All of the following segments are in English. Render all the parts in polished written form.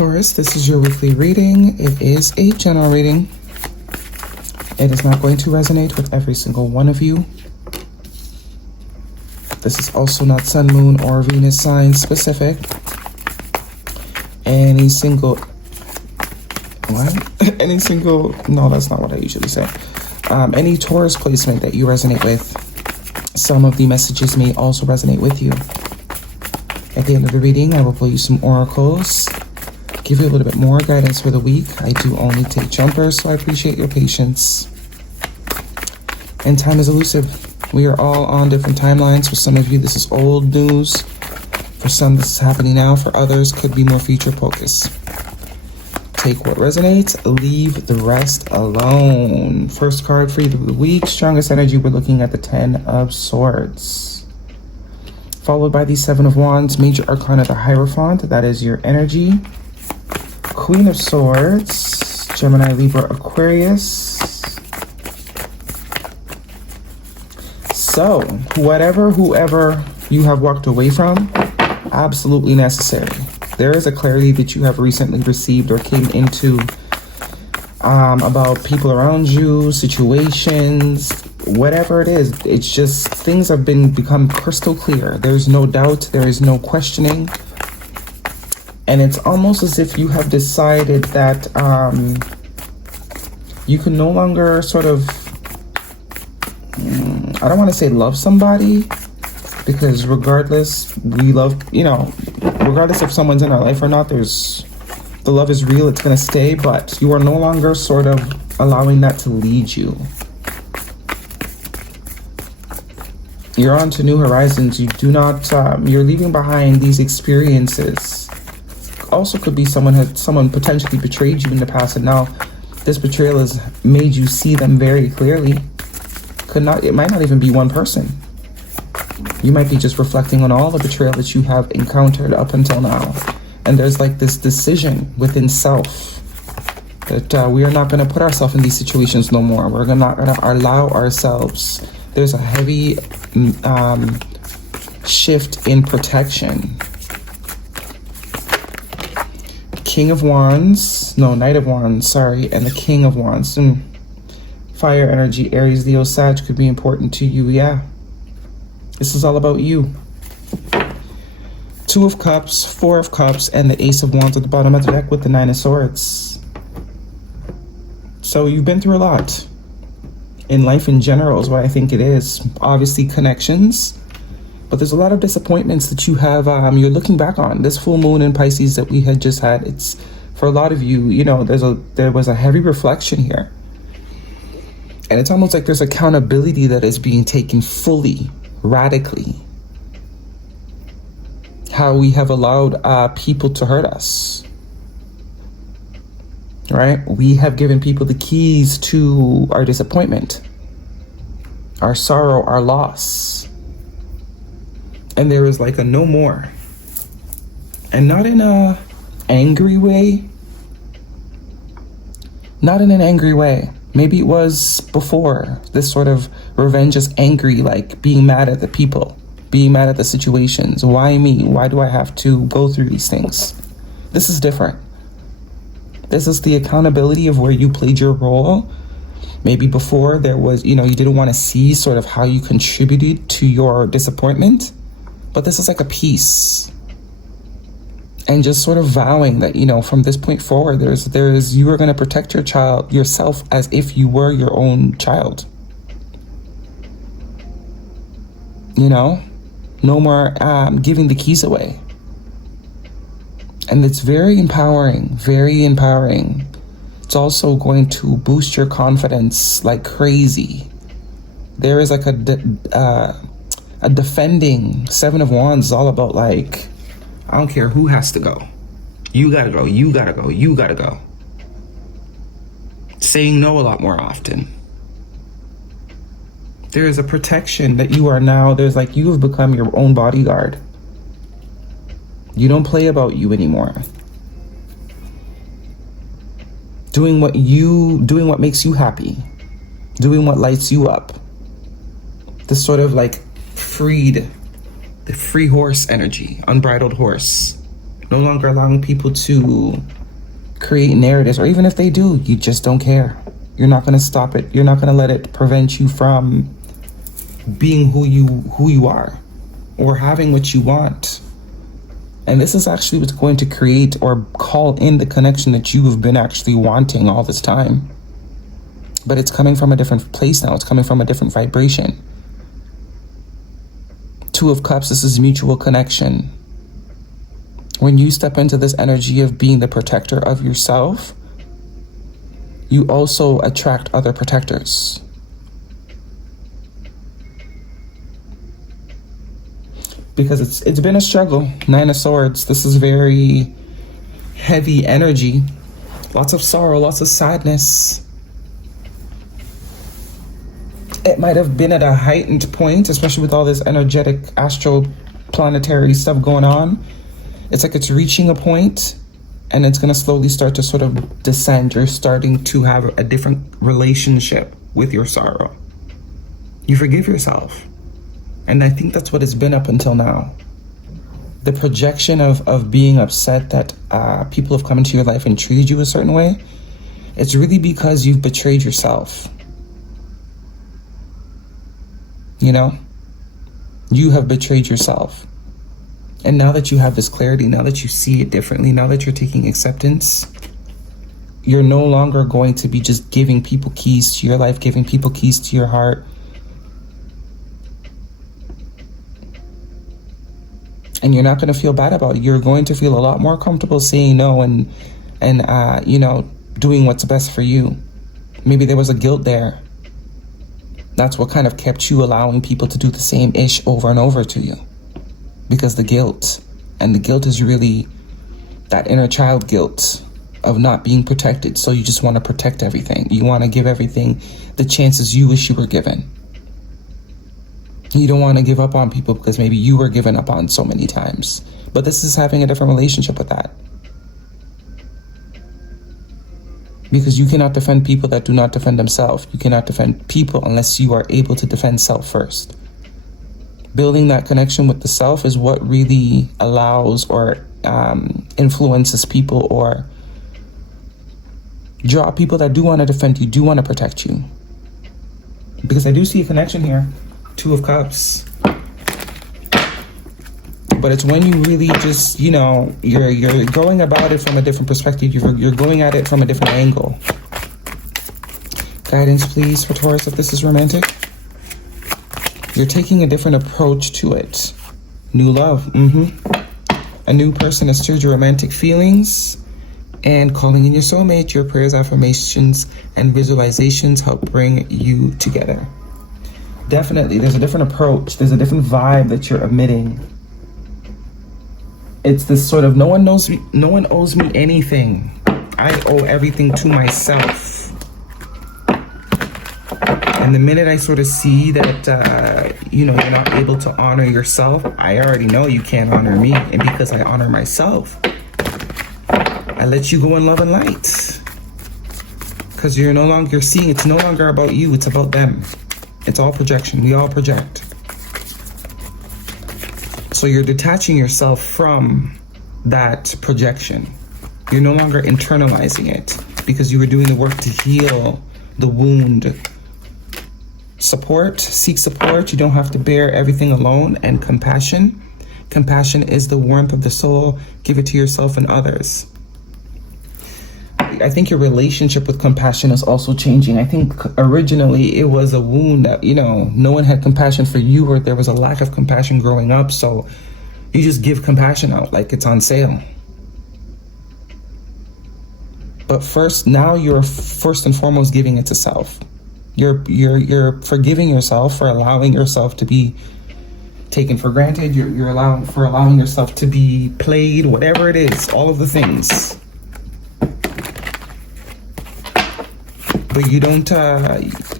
Taurus, this is your weekly reading. It is a general reading. It is not going to resonate with every single one of you. This is also not Sun, Moon, or Venus sign specific. No, that's not what I usually say. Any Taurus placement that you resonate with, some of the messages may also resonate with you. At the end of the reading, I will pull you some oracles, give you a little bit more guidance for the week. I do only take jumpers, so I appreciate your patience. And time is elusive. We are all on different timelines. For some of you, this is old news. For some, this is happening now. For others, could be more future focus. Take what resonates, leave the rest alone. First card for you of the week, strongest energy, we're looking at the 10 of Swords. Followed by the 7 of Wands, major arcana, the Hierophant. That is your energy. Queen of Swords, Gemini, Libra, Aquarius. So, whoever you have walked away from, absolutely necessary. There is a clarity that you have recently received or came into about people around you, situations, whatever it is. It's just things have become crystal clear. There's no doubt. There is no questioning. And it's almost as if you have decided that you can no longer sort of, I don't want to say love somebody, because regardless, we love, regardless if someone's in our life or not, the love is real, it's going to stay, but you are no longer sort of allowing that to lead you. You're on to new horizons. You do not, you're leaving behind these experiences. Also could be someone potentially betrayed you in the past, and now this betrayal has made you see them very clearly. It might not even be one person. You might be just reflecting on all the betrayal that you have encountered up until now. And there's like this decision within self that we are not going to put ourselves in these situations no more. We're not going to allow ourselves. There's a heavy shift in protection. Knight of Wands, and the King of Wands. Fire energy, Aries, Leo, Sag could be important to you, yeah. This is all about you. 2 of Cups, 4 of Cups, and the Ace of Wands at the bottom of the deck with the 9 of Swords. So you've been through a lot. In life in general is what I think it is. Obviously connections, but there's a lot of disappointments that you have, you're looking back on. This full moon in Pisces that we had just had, it's, for a lot of you, there was a heavy reflection here. And it's almost like there's accountability that is being taken fully, radically. How we have allowed people to hurt us. Right? We have given people the keys to our disappointment, our sorrow, our loss. And there is like a no more. And not in an angry way. Not in an angry way. Maybe it was before. This sort of revenge is angry, like being mad at the people, being mad at the situations. Why me? Why do I have to go through these things? This is different. This is the accountability of where you played your role. Maybe before there was, you didn't want to see sort of how you contributed to your disappointment. But this is like a peace. And just sort of vowing that, from this point forward, you are going to protect yourself as if you were your own child. No more giving the keys away. And it's very empowering, very empowering. It's also going to boost your confidence like crazy. There is like a defending. 7 of Wands is all about like, I don't care who has to go. You gotta go, you gotta go, you gotta go. Saying no a lot more often. There is a protection that you are now, you have become your own bodyguard. You don't play about you anymore. Doing what makes you happy. Doing what lights you up. This sort of like the free horse energy, unbridled horse. no longer allowing people to create narratives, or even if they do, you just don't care. You're not going to stop it. You're not going to let it prevent you from being who you are, or having what you want. And this is actually what's going to create or call in the connection that you have been actually wanting all this time. But it's coming from a different place now. It's coming from a different vibration. Two of Cups, this is mutual connection. When you step into this energy of being the protector of yourself, you also attract other protectors. Because it's been a struggle. Nine of Swords. This is very heavy energy. Lots of sorrow, lots of sadness. It might have been at a heightened point, especially with all this energetic astro planetary stuff going on. It's like it's reaching a point and it's going to slowly start to sort of descend. You're starting to have a different relationship with your sorrow. You forgive yourself. And I think that's what it's been up until now. The projection of being upset that people have come into your life and treated you a certain way, it's really because you've betrayed yourself. You know? You have betrayed yourself. And now that you have this clarity, now that you see it differently, now that you're taking acceptance, you're no longer going to be just giving people keys to your life, giving people keys to your heart. And you're not going to feel bad about it. You're going to feel a lot more comfortable saying no and you know, doing what's best for you. Maybe there was a guilt there. That's what kind of kept you allowing people to do the same ish over and over to you. Because the guilt, and the guilt is really that inner child guilt of not being protected. So you just want to protect everything. You want to give everything the chances you wish you were given. You don't want to give up on people because maybe you were given up on so many times. But this is having a different relationship with that. Because you cannot defend people that do not defend themselves. You cannot defend people unless you are able to defend self first. Building that connection with the self is what really allows or influences people or draw people that do want to defend you, do want to protect you. Because I do see a connection here. Two of Cups. But it's when you really just, you know, you're going about it from a different perspective. You're going at it from a different angle. Guidance, please, for Taurus, if this is romantic. You're taking a different approach to it. New love. A new person has stirred your romantic feelings. And calling in your soulmate, your prayers, affirmations, and visualizations help bring you together. Definitely, there's a different approach. There's a different vibe that you're emitting. It's this sort of no one owes me anything. I owe everything to myself. And the minute I sort of see that, you know, you're not able to honor yourself, I already know you can't honor me. And because I honor myself, I let you go in love and light. Because you're seeing it's no longer about you, it's about them. It's all projection. We all project. So you're detaching yourself from that projection. You're no longer internalizing it because you were doing the work to heal the wound. Seek support. You don't have to bear everything alone. And compassion. Compassion is the warmth of the soul. Give it to yourself and others. I think your relationship with compassion is also changing. I think originally it was a wound that, you know, no one had compassion for you, or there was a lack of compassion growing up. So you just give compassion out like it's on sale. But now you're first and foremost giving it to self. You're forgiving yourself for allowing yourself to be taken for granted. You're allowing yourself to be played, whatever it is, all of the things. But you don't,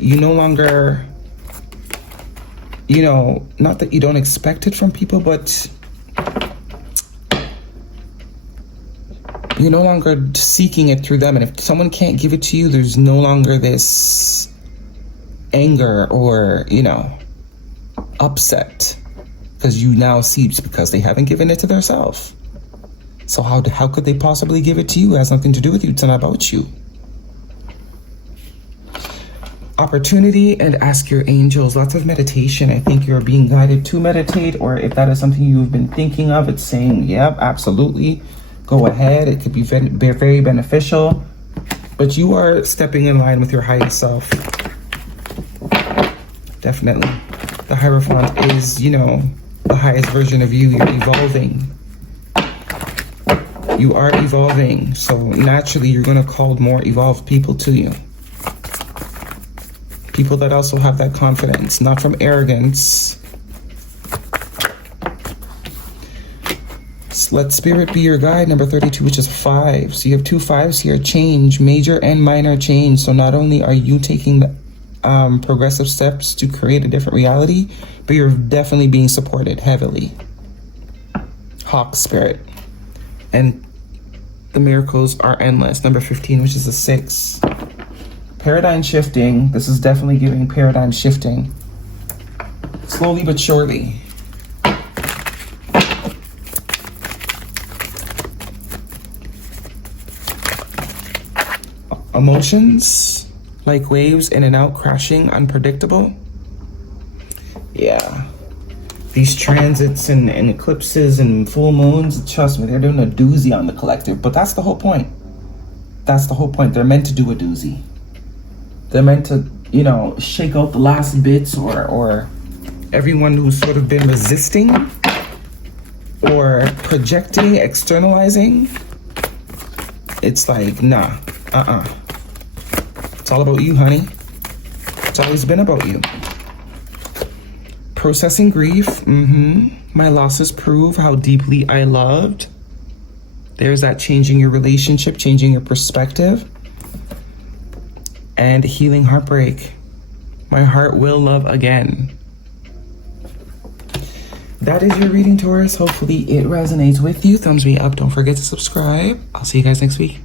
you no longer, you know, not that you don't expect it from people, but you're no longer seeking it through them. And if someone can't give it to you, there's no longer this anger or, you know, upset because you now see it's because they haven't given it to themselves. So how could they possibly give it to you? It has nothing to do with you. It's not about you. Opportunity and ask your angels. Lots of meditation. I think you're being guided to meditate, or if that is something you've been thinking of, it's saying, yep, absolutely. Go ahead. It could be very beneficial. But you are stepping in line with your highest self. Definitely. The Hierophant is, you know, the highest version of you. You're evolving. You are evolving. So naturally, you're going to call more evolved people to you. People that also have that confidence, not from arrogance. Let spirit be your guide. Number 32, which is 5. So you have 2 5s here. Change, major and minor change. So not only are you taking the progressive steps to create a different reality, but you're definitely being supported heavily. Hawk spirit. And the miracles are endless. Number 15, which is a 6. Paradigm shifting. This is definitely giving paradigm shifting. Slowly but surely. Emotions, like waves in and out, crashing, unpredictable. Yeah. These transits and eclipses and full moons, trust me, they're doing a doozy on the collective. But that's the whole point. That's the whole point. They're meant to do a doozy. They're meant to, you know, shake out the last bits, or everyone who's sort of been resisting or projecting, externalizing. It's like, nah, It's all about you, honey. It's always been about you. Processing grief. My losses prove how deeply I loved. There's that changing your relationship, changing your perspective. And healing heartbreak. My heart will love again. That is your reading, Taurus. Hopefully it resonates with you. Thumbs me up. Don't forget to subscribe. I'll see you guys next week.